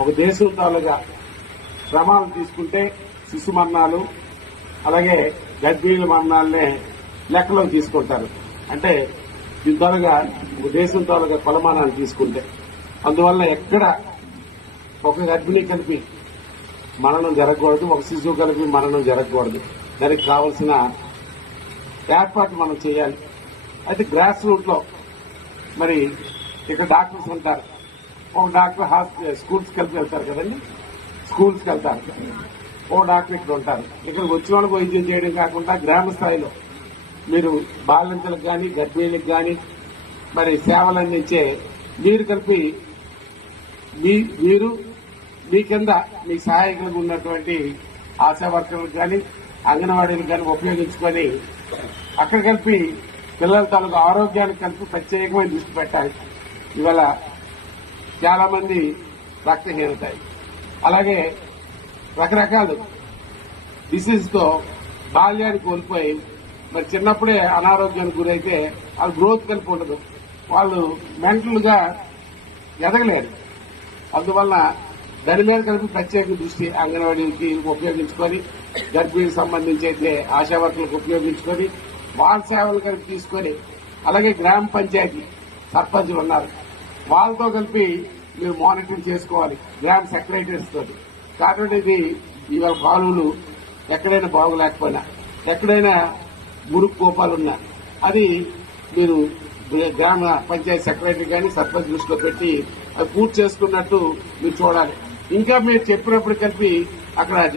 ఒక దేశంతాలుగా శ్రమాలు తీసుకుంటే శిశు మరణాలు అలాగే గర్భిణీల మరణాలనే లెక్కలోకి తీసుకుంటారు. అంటే యుద్ధాలుగా ఒక దేశం తాలుగా కొలమానాన్ని తీసుకుంటే. అందువల్ల ఎక్కడ ఒక గర్భిణీ కలిపి మరణం జరగకూడదు ఒక శిశువు కలిపి మరణం జరగకూడదు. దానికి కావలసిన ఏర్పాటు మనం చేయాలి. అయితే గ్రాస్ రూట్లో మరి ఇక్కడ డాక్టర్స్ ఉంటారు. ఓ డాక్టర్ హాస్పిటల్ స్కూల్స్కి వెళ్తూ వెళ్తారు కదండి? స్కూల్స్కి వెళ్తారు. ఓ డాక్టర్ ఇక్కడ ఉంటారు. ఇక్కడికి వచ్చిన వాళ్ళకి వైద్యం చేయడం కాకుండా గ్రామ స్థాయిలో మీరు బాలింతలకు కానీ గర్భిణీలకు కానీ మరి సేవలు అందించే మీరు కలిపి మీ మీరు మీ కింద మీ సహాయకులకు ఉన్నటువంటి ఆశా వర్కర్లకు కానీ అంగన్వాడీలకు కానీ ఉపయోగించుకొని అక్కడ కలిపి పిల్లల తాలూకు ఆరోగ్యానికి కలిపి ప్రత్యేకమైన దృష్టి పెట్టాలి. ఇవాళ చాలా మంది రక్తహీనత అలాగే రకరకాలు డిసీజ్తో బాల్యాన్ని కోల్పోయి మరి చిన్నప్పుడే అనారోగ్యానికి గురైతే వాళ్ళ గ్రోత్ కలిపి ఉండదు. వాళ్ళు మెంటల్గా ఎదగలేరు. అందువల్ల దాని మీద కలిపి ప్రత్యేక దృష్టి అంగన్వాడీకి ఉపయోగించుకొని గర్భిణీకి సంబంధించి అయితే ఆశా ఉపయోగించుకొని వాళ్ళ సేవలు కలిపి తీసుకొని అలాగే గ్రామ పంచాయతీ సర్పంచులు ఉన్నారు. వాళ్ళతో కలిపి మీరు మానిటరింగ్ చేసుకోవాలి. గ్రామ సెక్రటరీస్ తోటి. కాబట్టి ఇది ఇవాళ కాలువలు ఎక్కడైనా బాగోలేకపోయినా ఎక్కడైనా మురుగు కోపాలున్నా అది మీరు గ్రామ పంచాయతీ సెక్రటరీ కానీ సర్పంచ్ దృష్టిలో పెట్టి అది పూర్తి చేసుకున్నట్టు మీరు చూడాలి. ఇంకా మీరు చెప్పినప్పుడు కలిపి అక్కడ